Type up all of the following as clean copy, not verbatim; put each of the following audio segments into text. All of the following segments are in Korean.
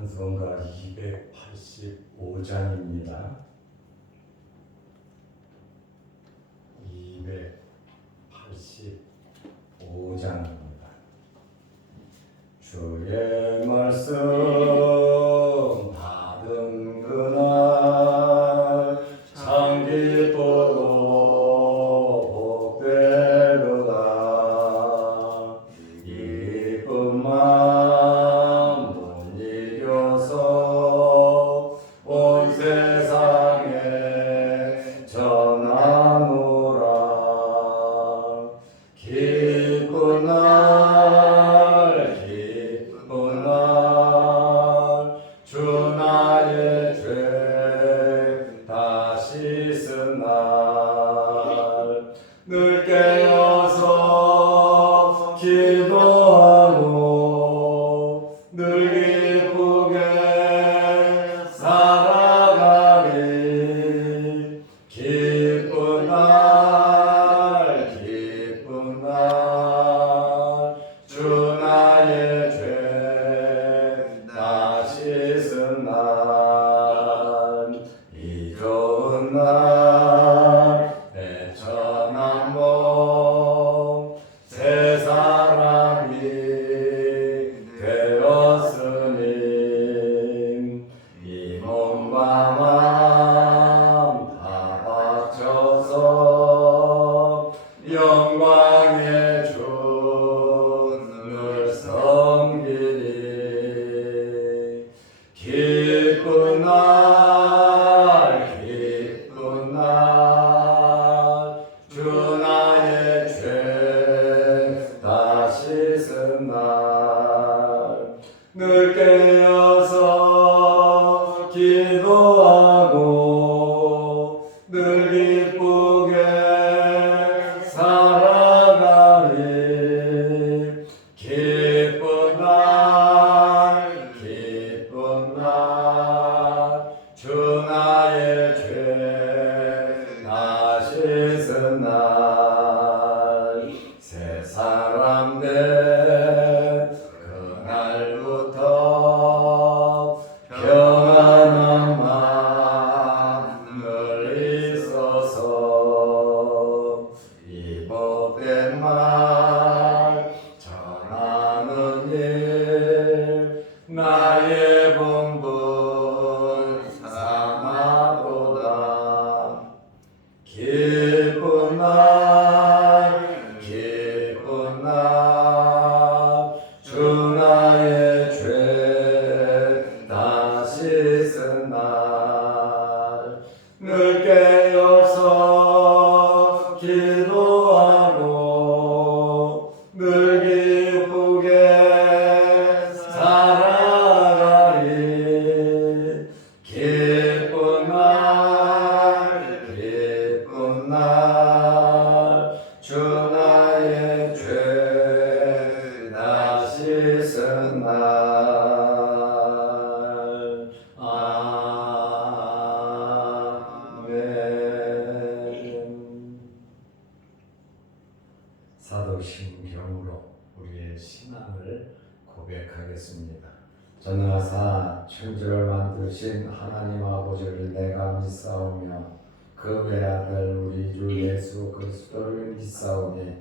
찬송가 285장입니다. 285장입니다. 주의 말씀 받은 그날 참 기쁘고 복되도다. 기쁜 마음 못 이겨서 온 세상에 전하노라. 기쁜 날 기쁜 날 주 나의 죄 다 씻은 날 늘 깨어서 기도하고 늘 기쁘게 살아가리. 기쁜 날 기쁜 날 주 나의 죄 다 씻은 날 이 좋은 날 애천한 몸 새 사람이 되었으니 이 몸과 마음 다 바쳐서 영광의 주를 섬기리. 기쁜 날 기쁜 날 주 나의 죄 다 씻은 날 늘 깨어서 기도하고 늘 기쁘게 살아가리. 기쁜 날 기쁜 날 주 나의 죄 다 씻은 날 새 사람 된 그날부터 평안한 마음을 있어서 이 복된 말 전하는 일 나의 본분 삼아도다. 기쁜 날 기쁜 날 주 나의 죄 다 씻은 날 늘 깨어서 기도하고 늘 기쁘게 살아가리. 기쁜 날 기쁜 날 주 나의 죄 다 씻은 날 아멘. 사도신경으로 우리의 신앙을 고백하겠습니다. 전능하사 천지를 만드신 하나님 아버지를 내가 믿사오며 그 외아들 우리 주 예수 그리스도를 믿사오니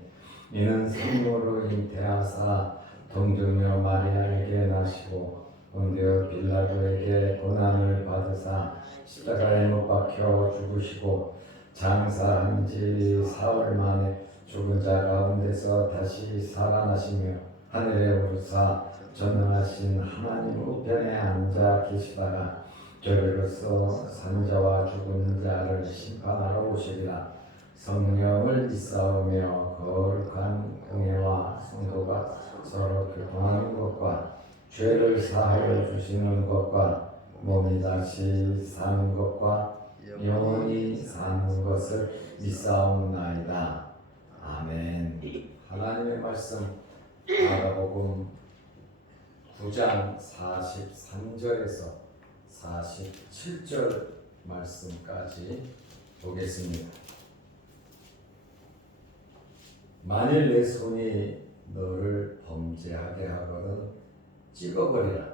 이는 성모로 잉태하사 동정녀 마리아에게 나시고 본디오 빌라도에게 고난을 받으사 십자가에 못 박혀 죽으시고 장사한 지 사흘 만에 죽은 자 가운데서 다시 살아나시며 하늘에 오르사 전능하신 하나님 우편에 앉아 계시다가 저리로서 산자와 죽은 자를 심판하러 오시리라. 성령을 믿사오며 거룩한 공예와 성도가 서로 교통하는 것과 죄를 사하여 주시는 것과 몸이 다시 사는 것과 영원히 사는 것을 믿사옵나이다. 아멘. 하나님의 말씀 마가복음 9장 43절에서 47절 말씀까지 보겠습니다. 만일 내 손이 너를 범죄하게 하거든 찍어버리라.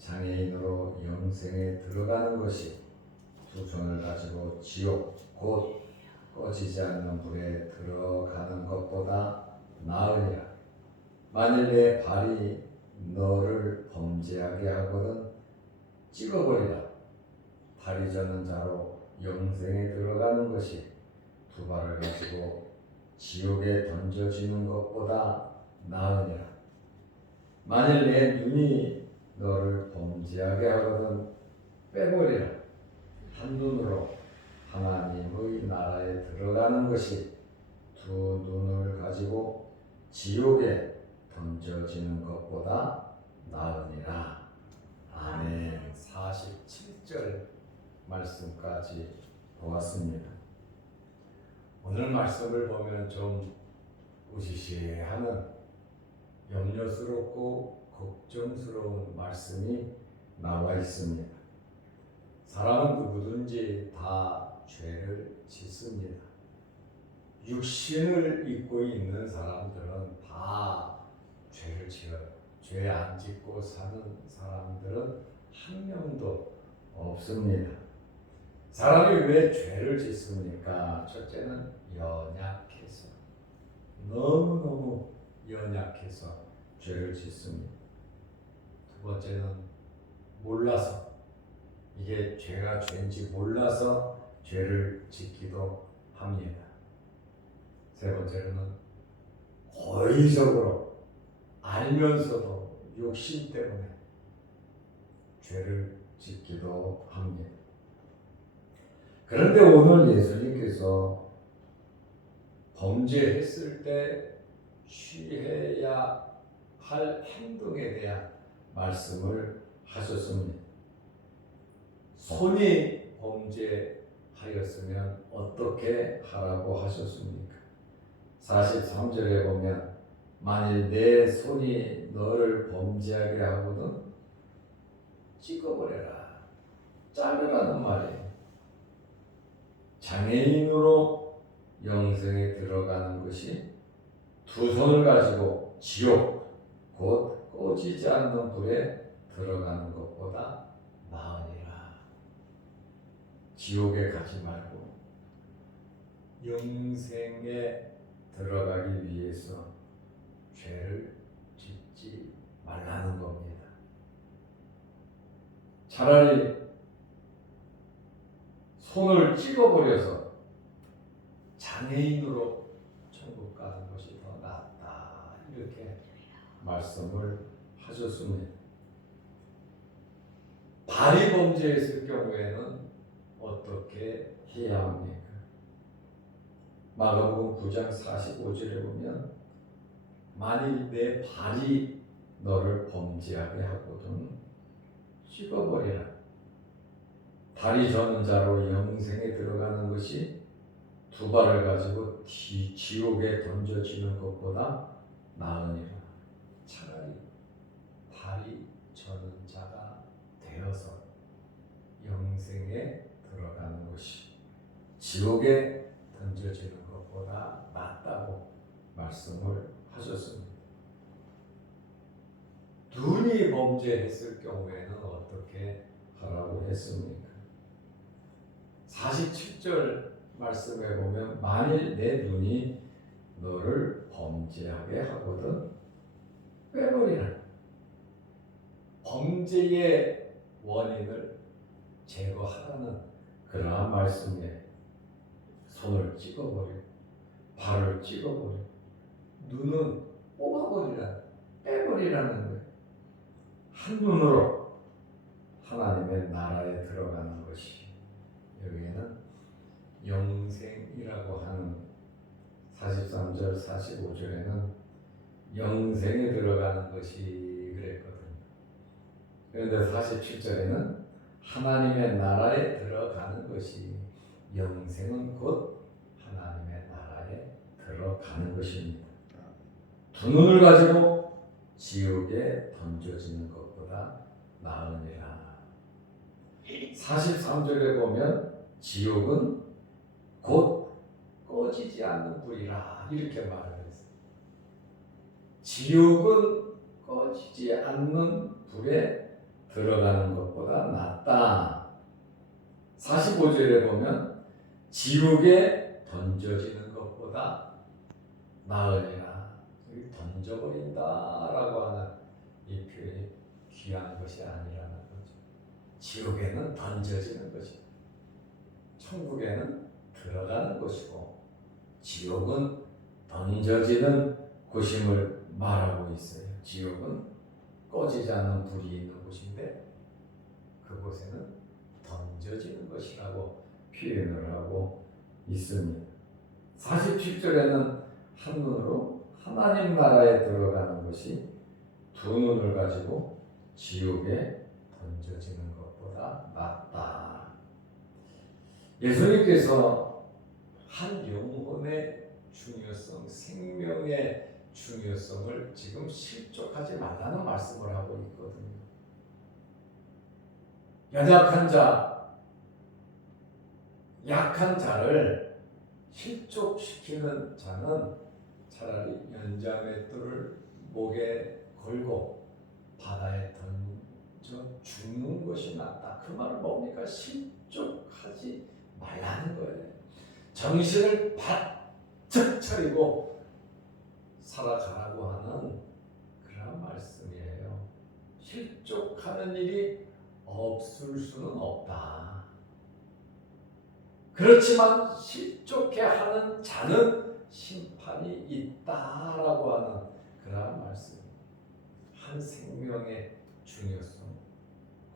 장애인으로 영생에 들어가는 것이 두 손을 가지고 지옥 곧 꺼지지 않는 불에 들어가는 것보다 나으니라. 만일 내 발이 너를 범죄하게 하거든 찍어버리라. 다리 저는 자로 영생에 들어가는 것이 두 발을 가지고 지옥에 던져지는 것보다 나으니라. 만일 내 눈이 너를 범죄하게 하거든 빼버리라. 한 눈으로 하나님의 나라에 들어가는 것이 두 눈을 가지고 지옥에 던져지는 것보다 나으니라. 아멘. 47절 말씀까지 보았습니다. 오늘 말씀을 보면 좀 으시시하는 염려스럽고 걱정스러운 말씀이 나와 있습니다. 사람은 누구든지 다 죄를 짓습니다. 육신을 입고 있는 사람들은 다 죄를 지어요. 죄 안 짓고 사는 사람들은 한 명도 없습니다. 사람이 왜 죄를 짓습니까? 첫째는 연약해서, 너무너무 연약해서 죄를 짓습니다. 두 번째는 몰라서, 이게 죄가 죄인지 몰라서 죄를 짓기도 합니다. 세 번째로는 고의적으로 알면서도 욕심 때문에 죄를 짓기도 합니다. 그런데 오늘 예수님께서 범죄했을 때 취해야 할 행동에 대한 말씀을 하셨습니다. 손이 범죄하였으면 어떻게 하라고 하셨습니까? 43절에 보면 만일 내 손이 너를 범죄하게 하거든 찍어버려라. 자르라는 말이에요. 장애인으로 영생에 들어가는 것이 두 손을 가지고 지옥 곧 꺼지지 않는 불에 들어가는 것보다 나으니라. 지옥에 가지 말고 영생에 들어가기 위해서 죄를 짓지 말라는 겁니다. 차라리 손을 찍어버려서 장애인으로 천국 가는 것이 더 낫다, 이렇게 말씀을 하셨습니다. 발이 범죄했을 경우에는 어떻게 해야 합니까? 마가복음 9장 45절에 보면 만일 내 발이 너를 범죄하게 하거든 찍어버리라. 다리 저는 자로 영생에 들어가는 것이 두 발을 가지고 지옥에 던져지는 것보다 나으니라. 차라리 다리 저는 자가 되어서 영생에 들어가는 것이 지옥에 던져지는 것보다 낫다고 말씀을 하셨습니다. 눈이 범죄했을 경우에는 어떻게 하라고 했습니까? 47절 말씀에 보면 만일 내 눈이 너를 범죄하게 하거든 빼버리라. 범죄의 원인을 제거하라는 그러한 말씀에 손을 찍어버리고 발을 찍어버리고 눈은 뽑아버리라, 빼버리라는 거예요. 한눈으로 하나님의 나라에 들어가는 것이, 여기에는 영생이라고 하는 43절 45절에는 영생에 들어가는 것이 그랬거든요. 그런데 47절에는 하나님의 나라에 들어가는 것이, 영생은 곧 하나님의 나라에 들어가는 것입니다. 두 눈을 가지고 지옥에 던져지는 것보다 나으니라. 43절에 보면 지옥은 곧 꺼지지 않는 불이라, 이렇게 말을 했어요. 지옥은 꺼지지 않는 불에 들어가는 것보다 낫다. 45절에 보면 지옥에 던져지는 것보다 나으리라. 여기 던져버린다라고 하는 이 표현이 귀한 것이 아니라는 거죠. 지옥에는 던져지는 것이고 천국에는 들어가는 것이고 지옥은 던져지는 곳임을 말하고 있어요. 지옥은 꺼지지 않는 불이 있는 곳인데 그곳에는 던져지는 것이라고 표현을 하고 있습니다. 47절에는 한눈으로 하나님 나라에 들어가는 것이 두 눈을 가지고 지옥에 던져지는 것보다 낫다. 예수님께서 한 영혼의 중요성, 생명의 중요성을 지금 실족하지 말라는 말씀을 하고 있거든요. 연약한 자, 약한 자를 실족시키는 자는 차라리 연자맷돌을 목에 걸고 바다에 던져 죽는 것이 낫다. 그 말은 뭡니까? 실족하지 말라는 거예요. 정신을 바짝 차리고 살아가라고 하는 그런 말씀이에요. 실족하는 일이 없을 수는 없다. 그렇지만 실족해 하는 자는 심판이 있다라고 하는 그런 말씀. 한 생명의 중요성,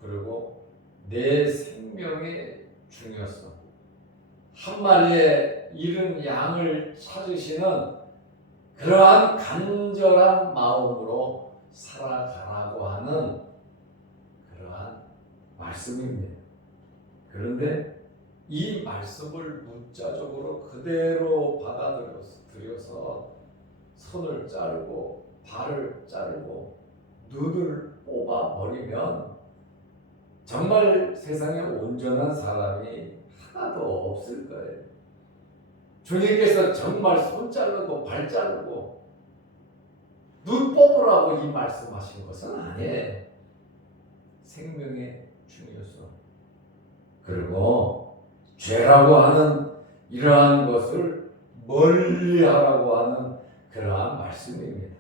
그리고 내 생명의 중요성. 한 마리의 잃은 양을 찾으시는 그러한 간절한 마음으로 살아가라고 하는 그러한 말씀입니다. 그런데 이 말씀을 문자적으로 그대로 받아들여서 손을 자르고 발을 자르고 눈을 뽑아버리면 정말 세상에 온전한 사람이 하나도 없을 거예요. 주님께서 정말 손 자르고 발 자르고 눈 뽑으라고 이 말씀하신 것은 아니에요. 생명의 중요성, 그리고 죄라고 하는 이러한 것을 멀리하라고 하는 그러한 말씀입니다.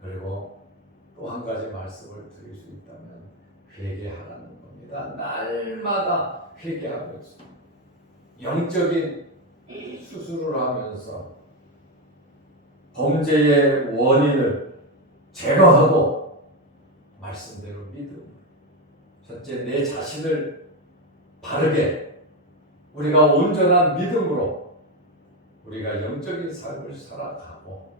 그리고 또 한 가지 말씀을 드릴 수 있다면 회개하라는 겁니다. 날마다 회개하고 있습니다. 영적인 수술을 하면서 범죄의 원인을 제거하고 말씀대로 믿음. 첫째, 내 자신을 바르게 우리가 온전한 믿음으로 우리가 영적인 삶을 살아가고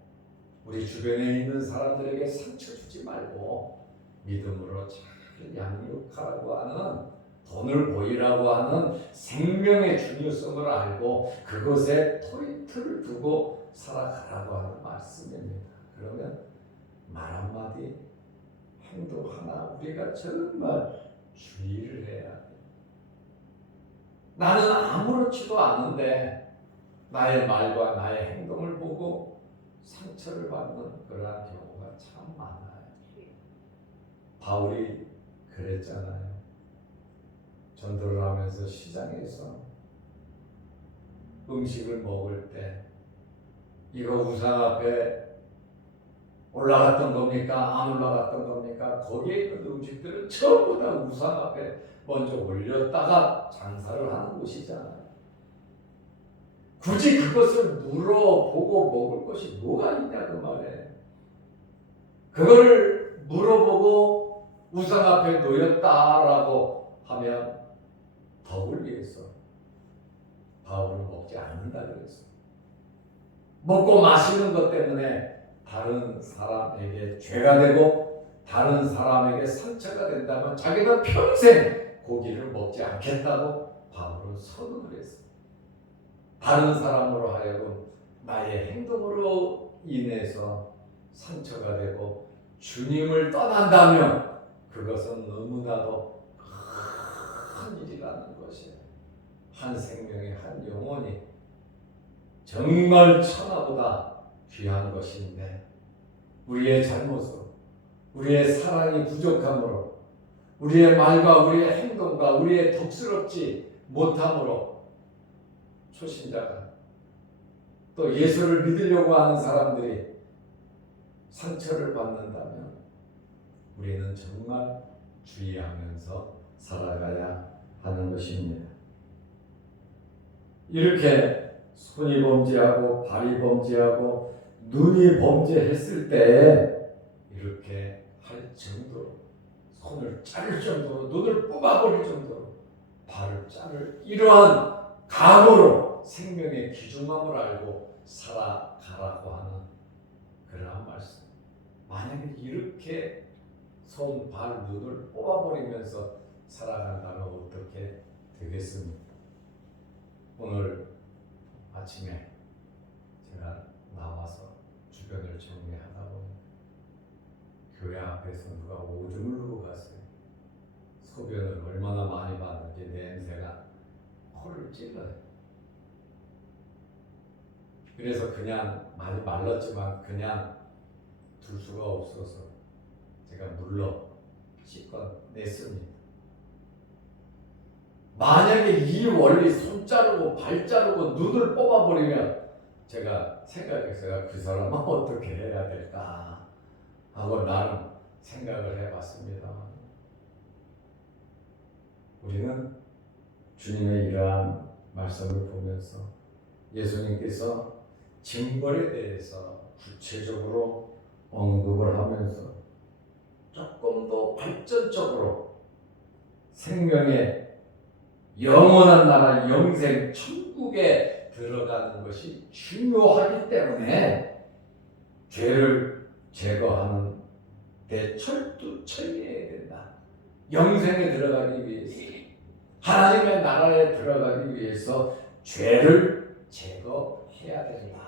우리 주변에 있는 사람들에게 상처 주지 말고 믿음으로 잘 양육하라고 하는, 돈을 보이라고 하는 생명의 중요성을 알고 그것에 포인트를 두고 살아가라고 하는 말씀입니다. 그러면 말 한마디, 행동 하나 우리가 정말 주의를 해야 돼요. 나는 아무렇지도 않은데 나의 말과 나의 행동을 보고 상처를 받는 그러한 경우가 참 많아요. 바울이 그랬잖아요. 전도를 하면서 시장에서 음식을 먹을 때 이거 우상 앞에 올라갔던 겁니까? 안 올라갔던 겁니까? 거기에 있는 음식들은 전부 다 우상 앞에 먼저 올렸다가 장사를 하는 곳이잖아요. 굳이 그것을 물어보고 먹을 것이 뭐가 있냐 그 말에. 그걸 물어보고 우상 앞에 놓였다라고 하면 덕을 위해서 바울은 먹지 않는다 그랬어요. 먹고 마시는 것 때문에 다른 사람에게 죄가 되고 다른 사람에게 상처가 된다면 자기는 평생 고기를 먹지 않겠다고 바울은 선언을 했어요. 다른 사람으로 하여금 나의 행동으로 인해서 상처가 되고 주님을 떠난다면 그것은 너무나도 큰 일이라는 것이에요. 한 생명의 한 영혼이 정말 천하보다 귀한 것인데 우리의 잘못으로, 우리의 사랑이 부족함으로 우리의 말과 우리의 행동과 우리의 덕스럽지 못함으로 초신자가 또 예수를 믿으려고 하는 사람들이 상처를 받는다면 우리는 정말 주의하면서 살아가야 하는 것입니다. 이렇게 손이 범죄하고 발이 범죄하고 눈이 범죄했을 때 이렇게 할 정도로 손을 자를 정도로 눈을 뽑아버릴 정도로 발을 자를 이러한 각오로 생명의 귀중함을 알고 살아가라고 하는 그러한 말씀. 만약에 이렇게 손, 발, 눈을 뽑아버리면서 살아간다면 어떻게 되겠습니까? 오늘 아침에 제가 나와서 주변을 정리하다 보니 교회 앞에서 누가 오줌을 누고 갔어요. 소변을 얼마나 많이 봤는지 냄새가 코를 찔러요. 그래서 그냥 많이 말랐지만 그냥 둘 수가 없어서 제가 물러 씻어냈습니다. 만약에 이 원리 손 자르고 발 자르고 눈을 뽑아버리면 제가 생각했어요. 그 사람은 어떻게 해야 될까 하고 나름 생각을 해봤습니다. 우리는 주님의 이러한 말씀을 보면서 예수님께서 징벌에 대해서 구체적으로 언급을 하면서 조금 더 발전적으로 생명의 영원한 나라 영생 천국에 들어가는 것이 중요하기 때문에 죄를 제거하는 데 철두철미해야 된다. 영생에 들어가기 위해서 하나님의 나라에 들어가기 위해서 죄를 제거해야 된다.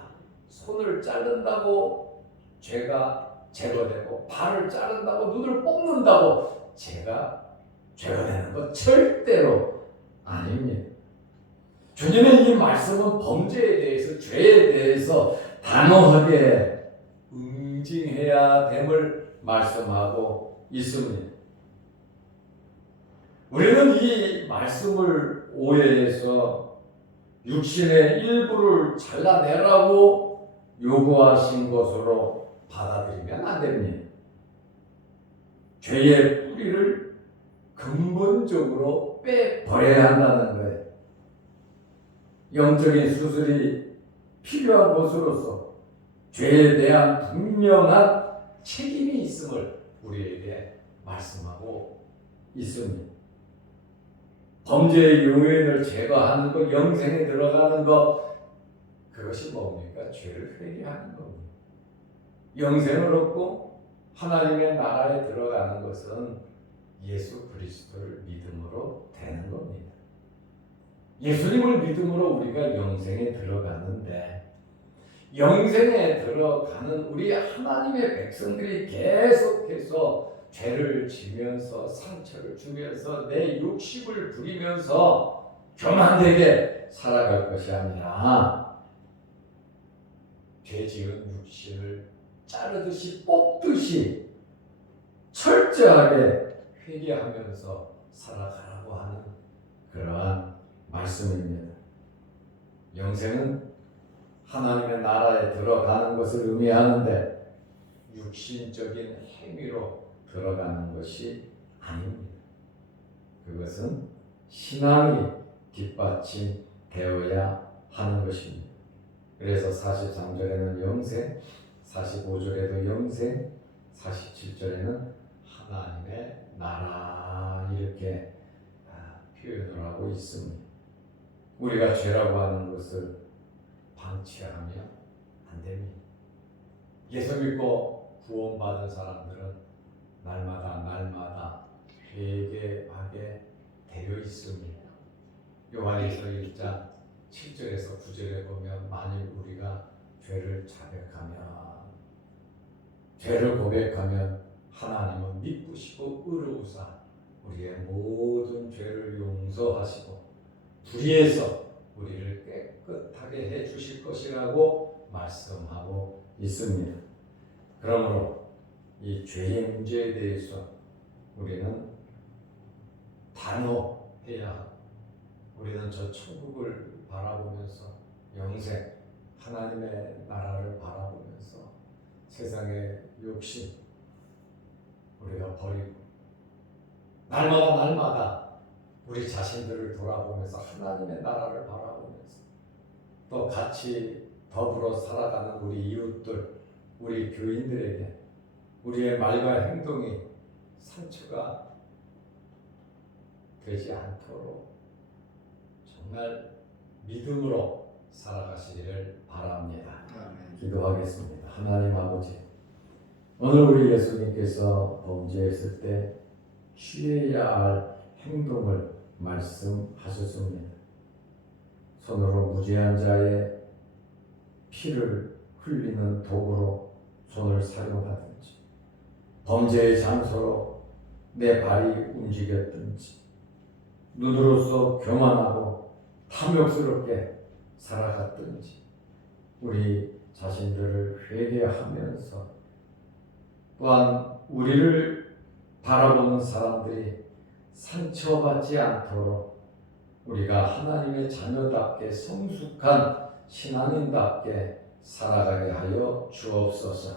손을 자른다고 죄가 제거되고 발을 자른다고 눈을 뽑는다고 죄가 제거되는 것 절대로 아닙니다. 주님의 이 말씀은 범죄에 대해서 죄에 대해서 단호하게 응징해야 됨을 말씀하고 있습니다. 우리는 이 말씀을 오해해서 육신의 일부를 잘라내라고 요구하신 것으로 받아들이면 안 됩니다. 죄의 뿌리를 근본적으로 빼버려야 한다는 거예요. 영적인 수술이 필요한 것으로서 죄에 대한 분명한 책임이 있음을 우리에게 말씀하고 있습니다. 범죄의 요인을 제거하는 것, 영생에 들어가는 것, 그것이 뭡니까? 죄를 회개하는 겁니다. 영생을 얻고 하나님의 나라에 들어가는 것은 예수 그리스도를 믿음으로 되는 겁니다. 예수님을 믿음으로 우리가 영생에 들어가는데 영생에 들어가는 우리 하나님의 백성들이 계속해서 죄를 지면서 상처를 주면서 내 욕심을 부리면서 교만되게 살아갈 것이 아니라 죄 지은 육신을 자르듯이 뽑듯이 철저하게 회개하면서 살아가라고 하는 그러한 말씀입니다. 영생은 하나님의 나라에 들어가는 것을 의미하는데 육신적인 행위로 들어가는 것이 아닙니다. 그것은 신앙이 뒷받침되어야 하는 것입니다. 그래서 43절에는 영생, 45절에도 영생, 47절에는 하나님의 나라 이렇게 표현을 하고 있습니다. 우리가 죄라고 하는 것을 방치하면 안 됩니다. 예수 믿고 구원받은 사람들은 날마다 회개하게 되어 있습니다. 요한일서 1장 7절에서 9절에 보면 만일 우리가 죄를 자백하면 죄를 고백하면 하나님은 미쁘시고 의로우사 우리의 모든 죄를 용서하시고 불의에서 우리를 깨끗하게 해주실 것이라고 말씀하고 있습니다. 그러므로 이 죄의 문제에 대해서 우리는 단호해야 하고 우리는 저 천국을 바라보면서 영생 하나님의 나라를 바라보면서 세상의 욕심 우리가 버리고 날마다 우리 자신들을 돌아보면서 하나님의 나라를 바라보면서 또 같이 더불어 살아가는 우리 이웃들, 우리 교인들에게 우리의 말과 행동이 상처가 되지 않도록 정말 믿음으로 살아가시기를 바랍니다. 기도하겠습니다. 하나님 아버지, 오늘 우리 예수님께서 범죄했을 때 취해야 할 행동을 말씀하셨습니다. 손으로 무죄한 자의 피를 흘리는 도구로 손을 사용하든지, 범죄의 장소로 내 발이 움직였든지, 눈으로서 교만하고 탐욕스럽게 살아갔든지, 우리 자신들을 회개하면서 또한 우리를 바라보는 사람들이 상처받지 않도록 우리가 하나님의 자녀답게 성숙한 신앙인답게 살아가게 하여 주옵소서.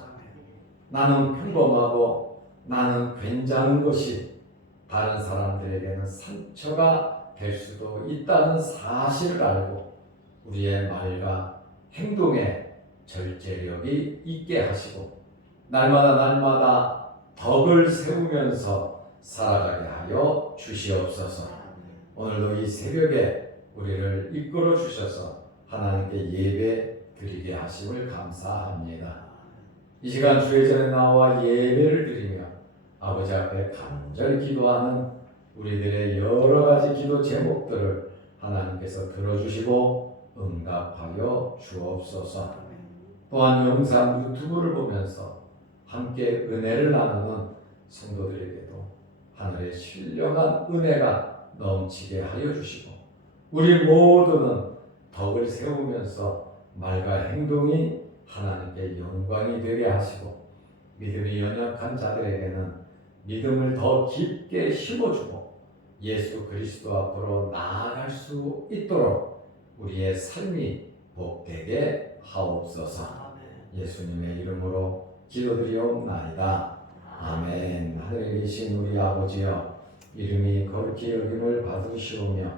나는 평범하고 나는 괜찮은 것이 다른 사람들에게는 상처가 될 수도 있다는 사실을 알고 우리의 말과 행동에 절제력이 있게 하시고 날마다 덕을 세우면서 살아가게 하여 주시옵소서. 오늘도 이 새벽에 우리를 이끌어 주셔서 하나님께 예배 드리게 하심을 감사합니다. 이 시간 주의 전에 나와 예배를 드리며 아버지 앞에 간절히 기도하는 우리들의 여러 가지 기도 제목들을 하나님께서 들어주시고 응답하여 주옵소서. 또한 영상 유튜브를 보면서 함께 은혜를 나누는 성도들에게도 하늘의 신령한 은혜가 넘치게 하여 주시고 우리 모두는 덕을 세우면서 말과 행동이 하나님께 영광이 되게 하시고 믿음이 연약한 자들에게는 믿음을 더 깊게 심어주고 예수 그리스도 앞으로 나아갈 수 있도록 우리의 삶이 복되게 하옵소서. 예수님의 이름으로 기도드리옵나이다. 아멘. 하늘에 계신 우리 아버지여, 이름이 거룩히 여김을 받으시오며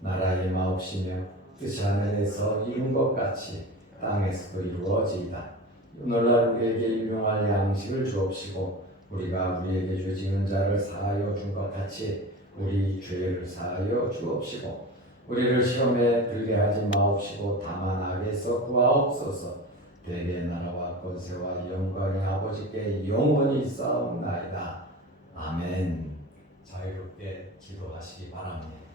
나라의 마옵시며 뜻이 하늘에서 이룬 것 같이 땅에서도 이루어지이다. 오늘날 우리에게 일용할 양식을 주옵시고 우리가 우리에게 죄 지은 자를 사하여 준 것 같이 우리 죄를 사하여 주옵시고 우리를 시험에 들게 하지 마옵시고 다만 악에서 구하옵소서. 대개 나라와 권세와 영광이 아버지께 영원히 있사옵나이다. 아멘. 자유롭게 기도하시기 바랍니다.